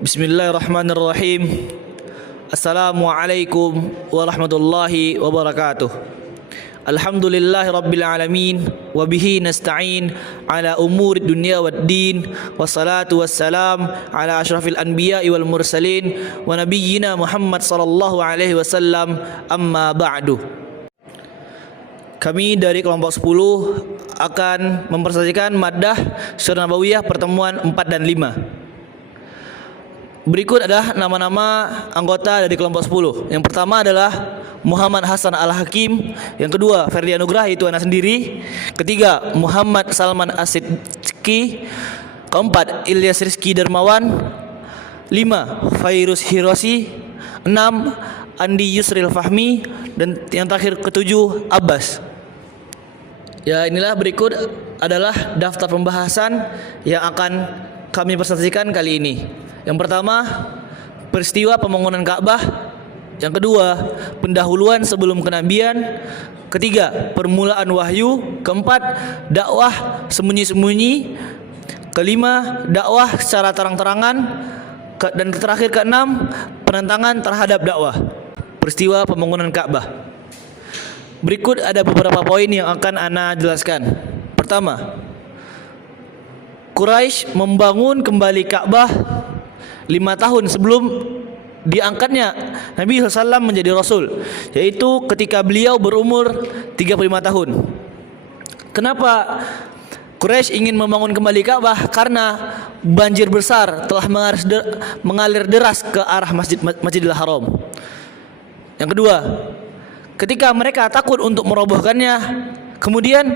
Bismillahirrahmanirrahim. Assalamualaikum warahmatullahi wabarakatuh. Alhamdulillahi rabbil alamin wa bihi nasta'in ala umuri dunya waddin, wassalatu wassalam ala asyrafil anbiya'i wal mursalin wa nabiyyina Muhammad sallallahu alaihi wasallam, amma ba'du. Kami dari kelompok 10 akan mempresentasikan maddah Sirah Nabawiyah pertemuan 4 dan 5. Berikut adalah nama-nama anggota dari kelompok 10. Yang pertama adalah Muhammad Hasan Al-Hakim. Yang kedua Ferdi Anugrah, itu anak sendiri. Ketiga Muhammad Salman As-Sidki. Keempat Ilyas Rizky Dermawan. 5 Fairuz Hiroshi. 6 Andi Yusril Fahmi. Dan yang terakhir ketujuh Abbas. Ya, inilah berikut adalah daftar pembahasan yang akan kami presentasikan kali ini. Yang pertama, peristiwa pembangunan Ka'bah. Yang kedua, pendahuluan sebelum kenabian. Ketiga, permulaan wahyu. Keempat, dakwah sembunyi-sembunyi. Kelima, dakwah secara terang-terangan. Dan terakhir keenam, penentangan terhadap dakwah. Peristiwa pembangunan Ka'bah. Berikut ada beberapa poin yang akan ana jelaskan. Pertama, Quraisy membangun kembali Ka'bah 5 tahun sebelum diangkatnya Nabi SAW menjadi Rasul, yaitu ketika beliau berumur 35 tahun. Kenapa Quraisy ingin membangun kembali Ka'bah? Karena banjir besar telah mengalir deras ke arah Masjidil Haram. Yang kedua, ketika mereka takut untuk merobohkannya, kemudian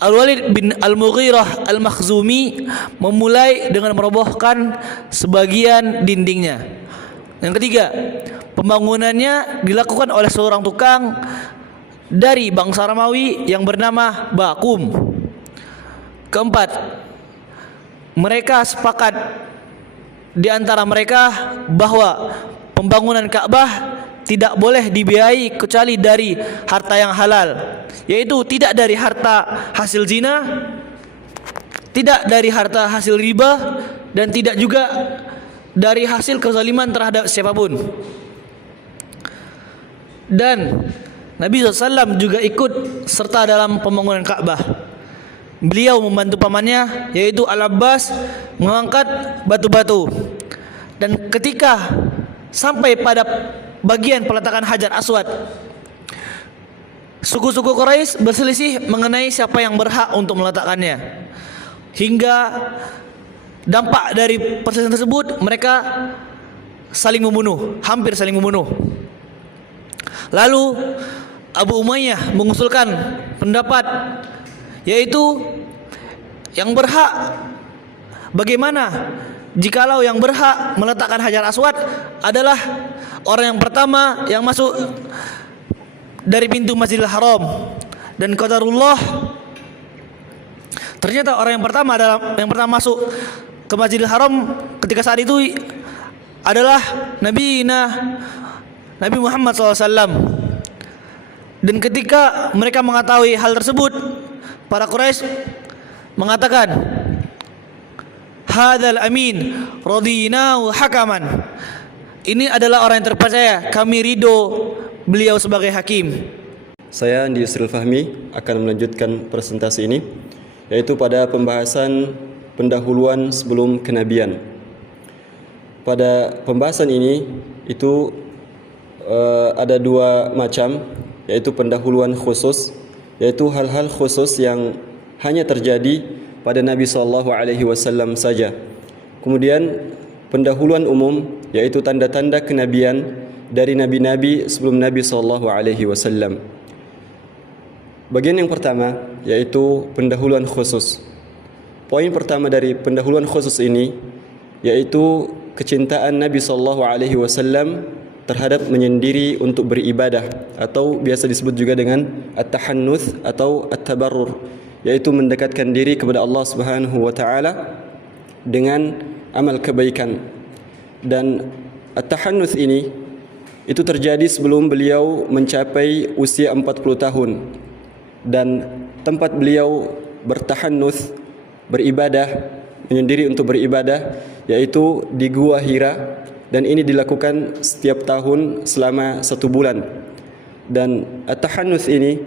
Al-Walid bin Al-Mughirah Al-Makhzumi memulai dengan merobohkan sebagian dindingnya. Yang ketiga, pembangunannya dilakukan oleh seorang tukang dari bangsa Romawi yang bernama Bakum. Keempat, mereka sepakat di antara mereka bahwa pembangunan Ka'bah tidak boleh dibiayai kecuali dari harta yang halal, yaitu tidak dari harta hasil zina, tidak dari harta hasil riba, dan tidak juga dari hasil kezaliman terhadap siapapun. Dan Nabi SAW juga ikut serta dalam pembangunan Ka'bah. Beliau membantu pamannya, yaitu Al-Abbas, mengangkat batu-batu. Dan ketika sampai pada bagian peletakan Hajar Aswad, suku-suku Quraisy berselisih mengenai siapa yang berhak untuk meletakkannya. Hingga dampak dari perselisihan tersebut, mereka saling membunuh, hampir saling membunuh. Lalu Abu Umayyah mengusulkan pendapat, yaitu yang berhak, bagaimana jikalau yang berhak meletakkan Hajar Aswad adalah orang yang pertama yang masuk dari pintu Masjidil Haram. Dan qadarullah, ternyata orang yang pertama masuk ke Masjidil Haram ketika saat itu adalah Nabi Muhammad SAW. Dan ketika mereka mengetahui hal tersebut, para Quraisy mengatakan, hadzal amin radinahu hakaman. Ini adalah orang yang terpercaya, kami ridho beliau sebagai hakim. Saya Andi Yusril Fahmi akan melanjutkan presentasi ini, yaitu pada pembahasan pendahuluan sebelum kenabian. Pada pembahasan ini itu ada dua macam, yaitu pendahuluan khusus, yaitu hal-hal khusus yang hanya terjadi pada Nabi SAW saja. Kemudian pendahuluan umum, yaitu tanda-tanda kenabian dari nabi-nabi sebelum Nabi SAW. Bagian yang pertama yaitu pendahuluan khusus. Poin pertama dari pendahuluan khusus ini yaitu kecintaan Nabi SAW terhadap menyendiri untuk beribadah, atau biasa disebut juga dengan at-tahannuth atau at-tabarrur, yaitu mendekatkan diri kepada Allah Subhanahu wa taala dengan amal kebaikan. Dan at-tahannuth ini itu terjadi sebelum beliau mencapai usia 40 tahun. Dan tempat beliau bertahannuth, beribadah, menyendiri untuk beribadah, yaitu di Gua Hira, dan ini dilakukan setiap tahun selama 1 bulan. Dan at-tahannus ini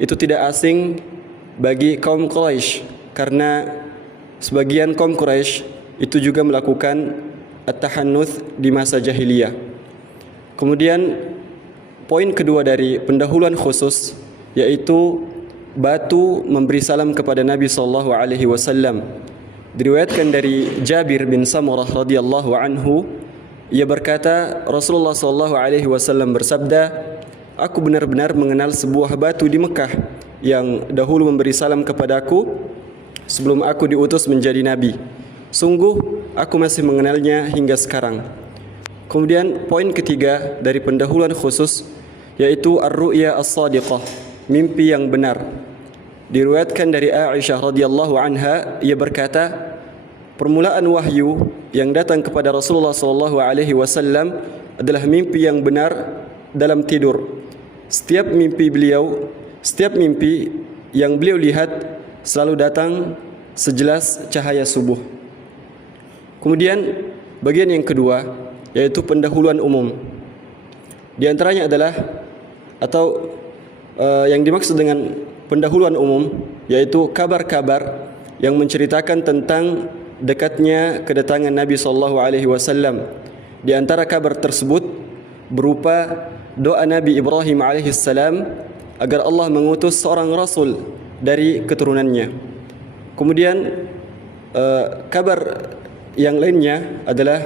itu tidak asing bagi kaum Quraisy, karena sebagian kaum Quraisy itu juga melakukan at-tahannus di masa jahiliyah. Kemudian poin kedua dari pendahuluan khusus yaitu batu memberi salam kepada Nabi sallallahu alaihi wasallam. Diriwayatkan dari Jabir bin Samurah radhiyallahu anhu, ia berkata, Rasulullah sallallahu alaihi wasallam bersabda, "Aku benar-benar mengenal sebuah batu di Mekah yang dahulu memberi salam kepadaku sebelum aku diutus menjadi nabi. Sungguh aku masih mengenalnya hingga sekarang." Kemudian poin ketiga dari pendahuluan khusus yaitu ar-ru'ya as-sadiqah, mimpi yang benar. Diriwayatkan dari Aisyah radhiyallahu anha, ia berkata, permulaan wahyu yang datang kepada Rasulullah sallallahu alaihi wasallam adalah mimpi yang benar dalam tidur. Setiap mimpi yang beliau lihat selalu datang sejelas cahaya subuh. Kemudian bagian yang kedua yaitu pendahuluan umum. Di antaranya adalah yang dimaksud dengan pendahuluan umum yaitu kabar-kabar yang menceritakan tentang dekatnya kedatangan Nabi sallallahu alaihi wasallam. Di antara kabar tersebut berupa doa Nabi Ibrahim alaihi salam agar Allah mengutus seorang rasul dari keturunannya. Kemudian kabar yang lainnya adalah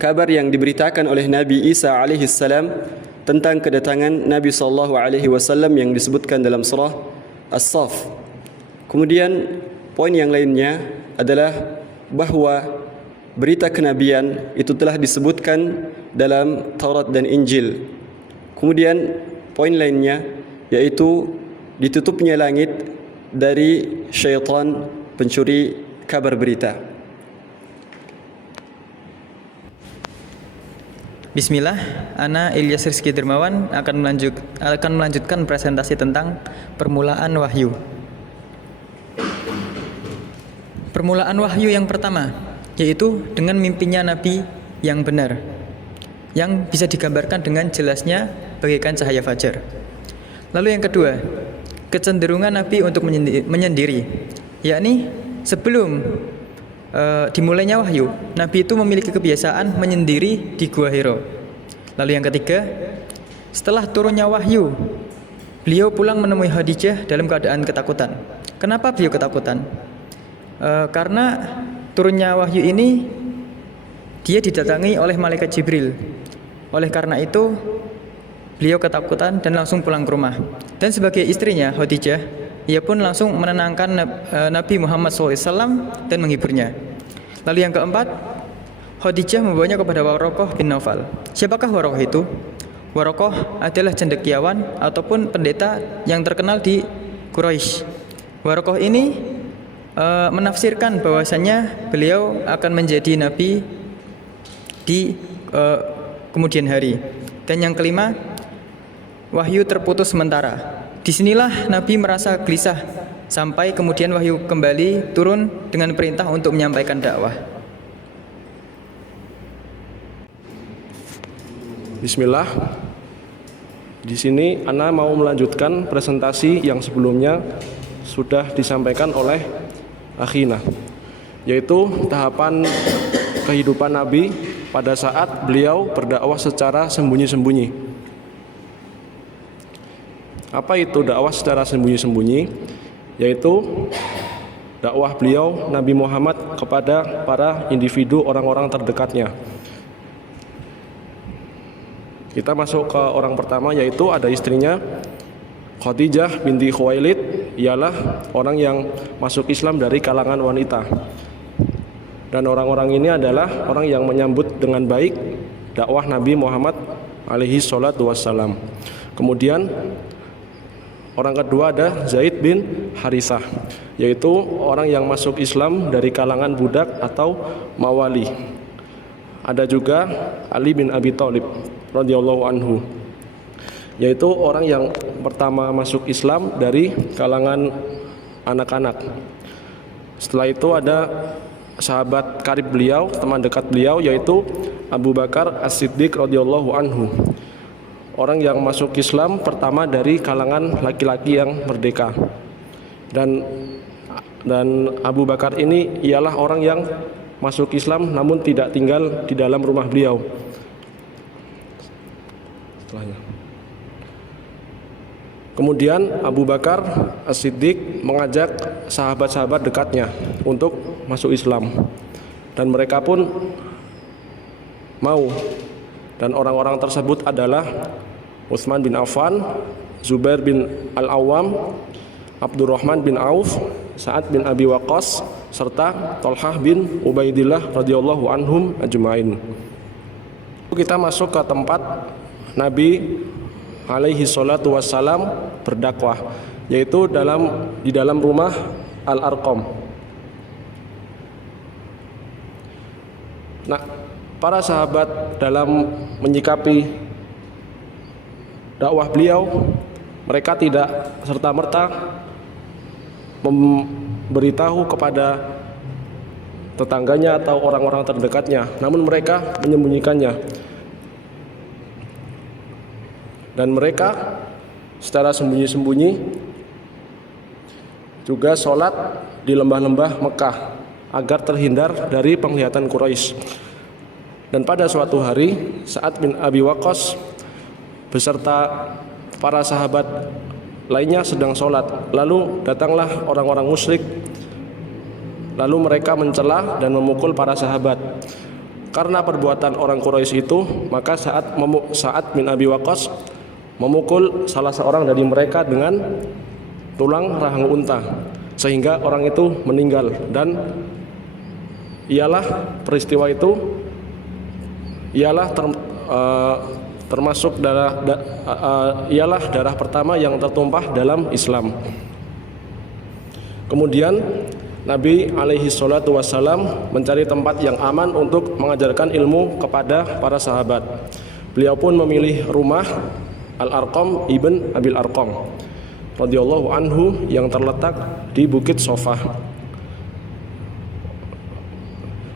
kabar yang diberitakan oleh Nabi Isa alaihi salam tentang kedatangan Nabi sallallahu alaihi wasallam yang disebutkan dalam surah As-Saff. Kemudian poin yang lainnya adalah bahwa berita kenabian itu telah disebutkan dalam Taurat dan Injil. Kemudian poin lainnya yaitu ditutupnya langit dari syaitan pencuri kabar berita. Bismillah, Ana Ilyas Rizky Dermawan akan melanjutkan presentasi tentang permulaan wahyu. Permulaan wahyu yang pertama yaitu dengan mimpinya Nabi yang benar, yang bisa digambarkan dengan jelasnya bagaikan cahaya fajar. Lalu yang kedua, kecenderungan Nabi untuk menyendiri, yakni sebelum dimulainya wahyu, Nabi itu memiliki kebiasaan menyendiri di Gua Hira. Lalu yang ketiga, setelah turunnya wahyu, beliau pulang menemui Khadijah dalam keadaan ketakutan. Kenapa beliau ketakutan? Karena turunnya wahyu ini dia didatangi oleh malaikat Jibril. Oleh karena itu beliau ketakutan dan langsung pulang ke rumah. Dan sebagai istrinya Khadijah, ia pun langsung menenangkan Nabi Muhammad SAW dan menghiburnya. Lalu yang keempat, Khadijah membawanya kepada Waraqah bin Naufal. Siapakah Waraqah itu? Waraqah adalah cendekiawan ataupun pendeta yang terkenal di Quraisy. Waraqah ini menafsirkan bahwasannya beliau akan menjadi nabi di kemudian hari. Dan yang kelima, wahyu terputus sementara. Disinilah Nabi merasa gelisah sampai kemudian wahyu kembali turun dengan perintah untuk menyampaikan dakwah. Bismillah. Di sini Ana mau melanjutkan presentasi yang sebelumnya sudah disampaikan oleh Akhina, yaitu tahapan kehidupan Nabi pada saat beliau berdakwah secara sembunyi-sembunyi. Apa itu dakwah secara sembunyi-sembunyi? Yaitu dakwah beliau Nabi Muhammad kepada para individu orang-orang terdekatnya. Kita masuk ke orang pertama, yaitu ada istrinya Khadijah binti Khuwailid. Ialah orang yang masuk Islam dari kalangan wanita. Dan orang-orang ini adalah orang yang menyambut dengan baik dakwah Nabi Muhammad alaihi salatu wassalam. Kemudian orang kedua ada Zaid bin Harisah, yaitu orang yang masuk Islam dari kalangan budak atau mawali. Ada juga Ali bin Abi Thalib radhiyallahu anhu, yaitu orang yang pertama masuk Islam dari kalangan anak-anak. Setelah itu ada sahabat karib beliau, teman dekat beliau, yaitu Abu Bakar As-Siddiq radhiyallahu anhu. Orang yang masuk Islam pertama dari kalangan laki-laki yang merdeka. Dan Abu Bakar ini ialah orang yang masuk Islam namun tidak tinggal di dalam rumah beliau. Setelahnya. Kemudian Abu Bakar As-Siddiq mengajak sahabat-sahabat dekatnya untuk masuk Islam. Dan mereka pun mau. Dan orang-orang tersebut adalah Utsman bin Affan, Zubair bin Al-Awwam, Abdurrahman bin Auf, Sa'ad bin Abi Waqqas, serta Thalhah bin Ubaidillah radhiyallahu anhum ajmain. Kita masuk ke tempat Nabi alaihi salatu wassalam berdakwah, yaitu di dalam rumah Al-Arqam. Nah, para sahabat dalam menyikapi dakwah beliau, mereka tidak serta-merta memberitahu kepada tetangganya atau orang-orang terdekatnya, namun mereka menyembunyikannya. Dan mereka secara sembunyi-sembunyi juga sholat di lembah-lembah Mekah agar terhindar dari penglihatan Quraisy. Dan pada suatu hari, Sa'ad bin Abi Waqqas beserta para sahabat lainnya sedang sholat. Lalu datanglah orang-orang musyrik. Lalu mereka mencela dan memukul para sahabat. Karena perbuatan orang Quraisy itu, maka Sa'ad bin Abi Waqqas memukul salah seorang dari mereka dengan tulang rahang unta, sehingga orang itu meninggal. Dan peristiwa itu termasuk darah pertama yang tertumpah dalam Islam. Kemudian Nabi alaihi salatu wassalam mencari tempat yang aman untuk mengajarkan ilmu kepada para sahabat. Beliau pun memilih rumah Al-Arqam ibn Abil Arqam radhiyallahu anhu yang terletak di Bukit Sofah,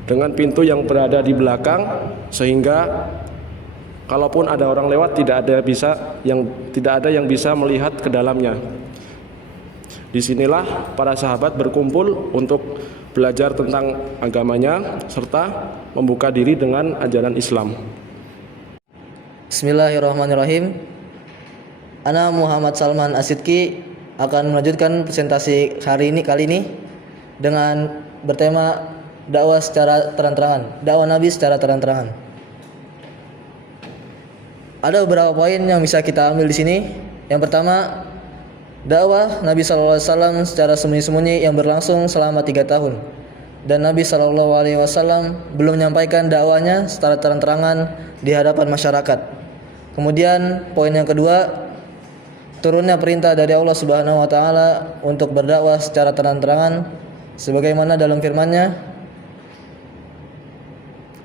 dengan pintu yang berada di belakang, sehingga kalaupun ada orang lewat tidak ada yang bisa melihat ke dalamnya. Disinilah para sahabat berkumpul untuk belajar tentang agamanya serta membuka diri dengan ajaran Islam. Bismillahirrahmanirrahim. Ana Muhammad Salman As-Siddiq akan melanjutkan presentasi kali ini dengan bertema dakwah secara terang-terangan, dakwah Nabi secara terang-terangan. Ada beberapa poin yang bisa kita ambil di sini. Yang pertama, dakwah Nabi SAW secara sembunyi-sembunyi yang berlangsung selama 3 tahun, dan Nabi SAW belum menyampaikan dakwahnya secara terang-terangan di hadapan masyarakat. Kemudian poin yang kedua, turunnya perintah dari Allah Subhanahu wa taala untuk berdakwah secara terang-terangan sebagaimana dalam firman-Nya,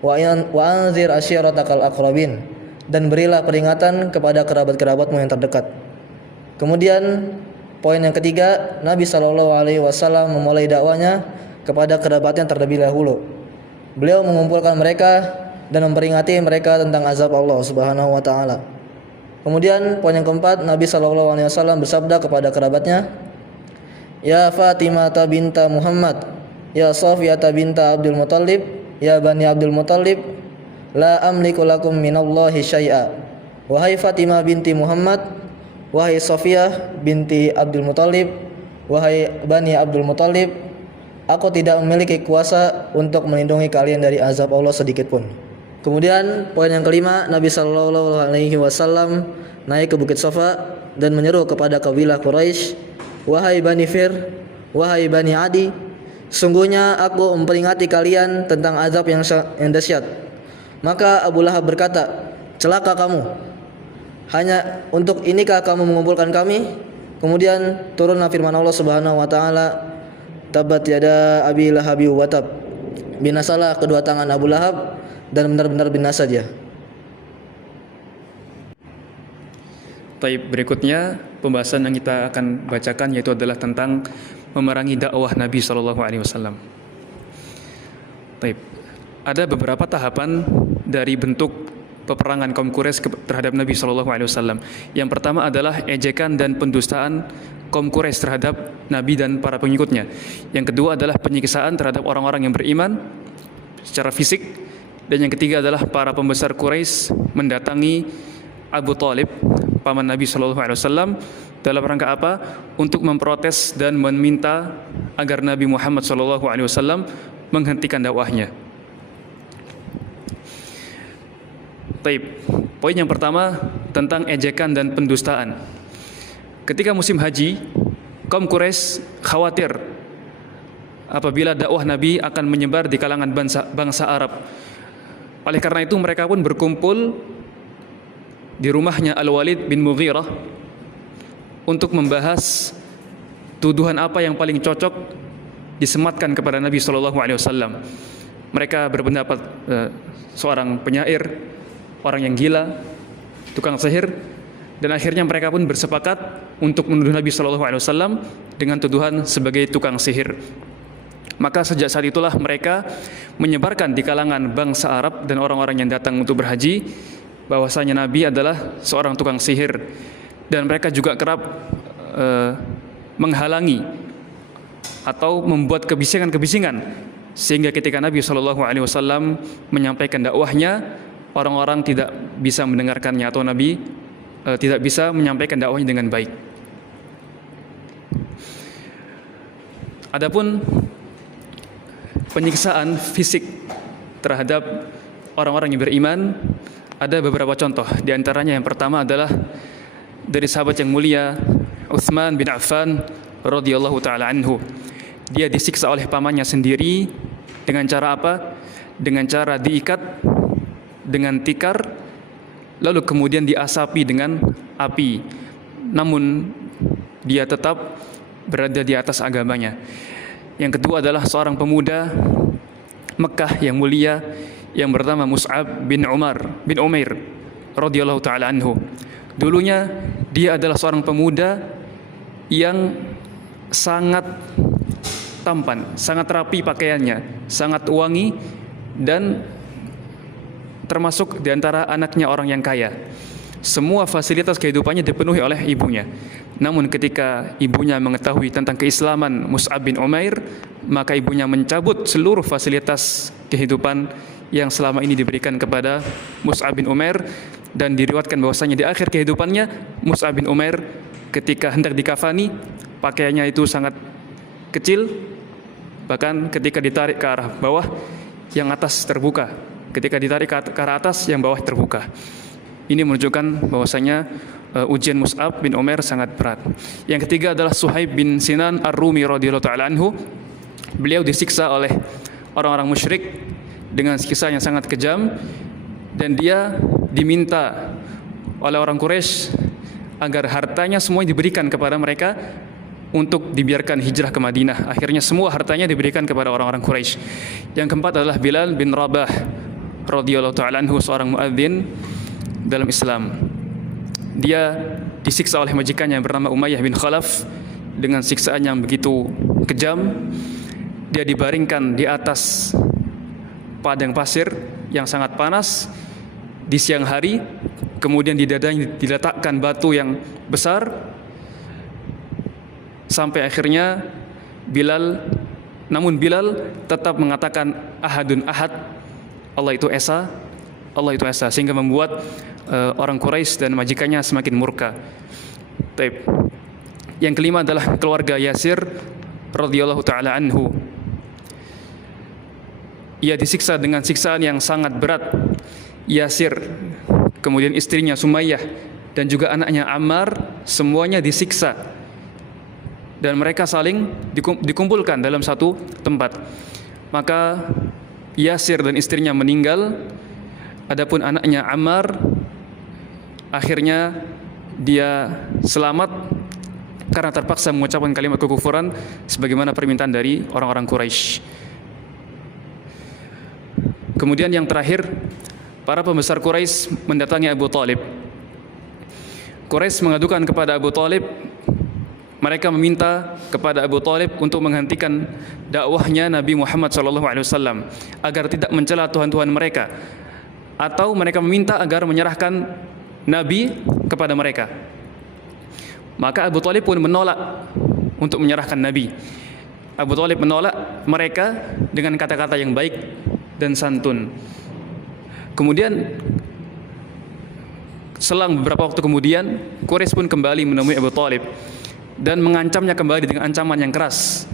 wa anzir asyiratakal aqrabin, dan berilah peringatan kepada kerabat-kerabatmu yang terdekat. Kemudian poin yang ketiga, Nabi SAW memulai dakwanya kepada kerabatnya terlebih dahulu. Beliau mengumpulkan mereka dan memperingati mereka tentang azab Allah Subhanahu wa taala. Kemudian poin yang keempat, Nabi SAW bersabda kepada kerabatnya, Ya Fatimah binta Muhammad, Ya Safiyah binta Abdul Muttalib, Ya Bani Abdul Muttalib, La amliku lakum minallahi syai'a. Wahai Fatimah binti Muhammad, wahai Safiyah binti Abdul Muttalib, wahai Bani Abdul Muttalib, aku tidak memiliki kuasa untuk melindungi kalian dari azab Allah sedikit pun. Kemudian poin yang kelima, Nabi SAW naik ke Bukit Safa dan menyeru kepada kabilah Quraisy, wahai Bani Fir, wahai Bani Adi, sungguhnya aku memperingati kalian tentang azab yang dahsyat. Maka Abu Lahab berkata, celaka kamu, hanya untuk inikah kamu mengumpulkan kami? Kemudian turunlah firman Allah Subhanahu wa taala, Tabat yada Abi Lahab wa tab, binasalah kedua tangan Abu Lahab dan benar-benar binasa dia. Baik, berikutnya pembahasan yang kita akan bacakan yaitu adalah tentang memerangi dakwah Nabi SAW. Taib. Ada beberapa tahapan dari bentuk peperangan kaum Quraisy terhadap Nabi SAW. Yang pertama adalah ejekan dan pendustaan kaum Quraisy terhadap Nabi dan para pengikutnya. Yang kedua adalah penyiksaan terhadap orang-orang yang beriman secara fisik. Dan yang ketiga adalah para pembesar Quraisy mendatangi Abu Thalib, paman Nabi SAW, dalam rangka apa? Untuk memprotes dan meminta agar Nabi Muhammad SAW menghentikan dakwahnya. Taib. Poin yang pertama tentang ejekan dan pendustaan. Ketika musim haji, kaum Quraisy khawatir apabila dakwah Nabi akan menyebar di kalangan bangsa Arab. Oleh karena itu mereka pun berkumpul di rumahnya Al-Walid bin Mughirah untuk membahas tuduhan apa yang paling cocok disematkan kepada Nabi SAW. Mereka berpendapat seorang penyair, orang yang gila, tukang sihir, dan akhirnya mereka pun bersepakat untuk menuduh Nabi SAW dengan tuduhan sebagai tukang sihir. Maka sejak saat itulah mereka menyebarkan di kalangan bangsa Arab dan orang-orang yang datang untuk berhaji bahwasanya Nabi adalah seorang tukang sihir, dan mereka juga kerap menghalangi atau membuat kebisingan-kebisingan sehingga ketika Nabi SAW menyampaikan dakwahnya, orang-orang tidak bisa mendengarkannya atau Nabi tidak bisa menyampaikan dakwahnya dengan baik. Adapun penyiksaan fisik terhadap orang-orang yang beriman, ada beberapa contoh. Di antaranya yang pertama adalah dari sahabat yang mulia Utsman bin Affan radhiyallahu taala anhu. Dia disiksa oleh pamannya sendiri dengan cara apa? Dengan cara diikat dengan tikar, lalu kemudian diasapi dengan api. Namun dia tetap berada di atas agamanya. Yang kedua adalah seorang pemuda Mekah yang mulia yang bernama Mus'ab bin Umair radhiyallahu taala anhu. Dulunya dia adalah seorang pemuda yang sangat tampan, sangat rapi pakaiannya, sangat wangi, dan termasuk di antara anaknya orang yang kaya. Semua fasilitas kehidupannya dipenuhi oleh ibunya. Namun ketika ibunya mengetahui tentang keislaman Mus'ab bin Umair, maka ibunya mencabut seluruh fasilitas kehidupan yang selama ini diberikan kepada Mus'ab bin Umair, dan diriwayatkan bahwasanya di akhir kehidupannya Mus'ab bin Umair ketika hendak dikafani, pakaiannya itu sangat kecil, bahkan ketika ditarik ke arah bawah yang atas terbuka, ketika ditarik ke arah atas yang bawah terbuka. Ini menunjukkan bahwasanya ujian Mus'ab bin Umair sangat berat. Yang ketiga adalah Suhaib bin Sinan Ar-Rumi radhiyallahu taala anhu. Beliau disiksa oleh orang-orang musyrik dengan siksa yang sangat kejam, dan dia diminta oleh orang Quraisy agar hartanya semua diberikan kepada mereka untuk dibiarkan hijrah ke Madinah. Akhirnya semua hartanya diberikan kepada orang-orang Quraisy. Yang keempat adalah Bilal bin Rabah radhiyallahu taala anhu, seorang muadzin dalam Islam. Dia disiksa oleh majikannya yang bernama Umayyah bin Khalaf dengan siksaan yang begitu kejam. Dia dibaringkan di atas padang pasir yang sangat panas di siang hari, kemudian di dadanya diletakkan batu yang besar, sampai akhirnya namun Bilal tetap mengatakan ahadun ahad, Allah itu esa, Allah itu esa, sehingga membuat orang Quraisy dan majikannya semakin murka. Taib. Yang kelima adalah keluarga Yasir radhiyallahu taala anhu. Ia disiksa dengan siksaan yang sangat berat. Yasir, kemudian istrinya Sumayyah, dan juga anaknya Ammar, semuanya disiksa, dan mereka saling dikumpulkan dalam satu tempat. Maka Yasir dan istrinya meninggal, adapun anaknya Ammar akhirnya dia selamat karena terpaksa mengucapkan kalimat kekufuran sebagaimana permintaan dari orang-orang Quraisy. Kemudian yang terakhir, para pembesar Quraisy mendatangi Abu Thalib. Quraisy mengadukan kepada Abu Thalib Mereka meminta kepada Abu Thalib untuk menghentikan dakwahnya Nabi Muhammad SAW agar tidak mencela Tuhan-Tuhan mereka, atau mereka meminta agar menyerahkan Nabi kepada mereka. Maka Abu Thalib pun menolak untuk menyerahkan Nabi. Abu Thalib menolak mereka dengan kata-kata yang baik dan santun. Kemudian selang beberapa waktu kemudian, Quraisy pun kembali menemui Abu Thalib dan mengancamnya kembali dengan ancaman yang keras.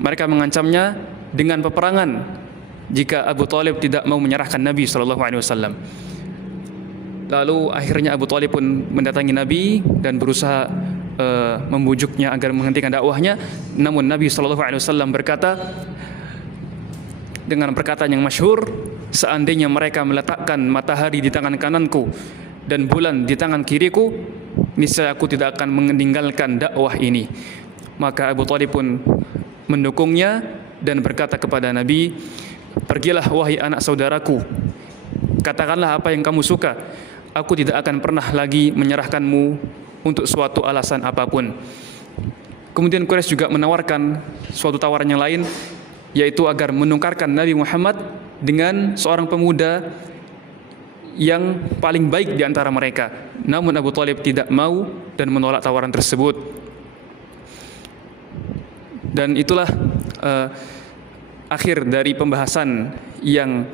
Mereka mengancamnya dengan peperangan jika Abu Thalib tidak mau menyerahkan Nabi SAW. Lalu akhirnya Abu Thalib pun mendatangi Nabi dan berusaha membujuknya agar menghentikan dakwahnya. Namun Nabi SAW berkata dengan perkataan yang masyhur, seandainya mereka meletakkan matahari di tangan kananku dan bulan di tangan kiriku, niscaya aku tidak akan meninggalkan dakwah ini. Maka Abu Thalib pun mendukungnya dan berkata kepada Nabi, pergilah wahai anak saudaraku, katakanlah apa yang kamu suka, aku tidak akan pernah lagi menyerahkanmu untuk suatu alasan apapun. Kemudian Quraisy juga menawarkan suatu tawaran yang lain, yaitu agar menukarkan Nabi Muhammad dengan seorang pemuda yang paling baik di antara mereka. Namun Abu Thalib tidak mau dan menolak tawaran tersebut. Dan itulah akhir dari pembahasan yang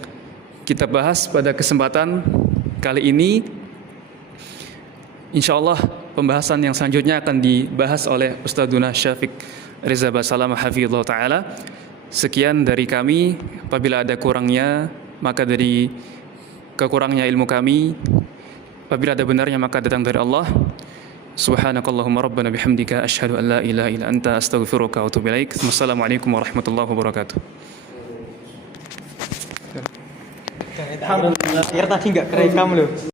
kita bahas pada kesempatan kali ini. InsyaAllah pembahasan yang selanjutnya akan dibahas oleh Ustadzuna Syafiq Reza Basalamah hafizallahu ta'ala. Sekian dari kami. Apabila ada kurangnya, maka dari kekurangnya ilmu kami. Apabila ada benarnya, maka datang dari Allah. Subhanakallahumma rabbana bihamdika asyhadu an la ilaha illa anta astaghfiruka wa atubu ilaik. Wassalamualaikum warahmatullahi wabarakatuh. Alhamdulillah, tadi nggak kerekam loh.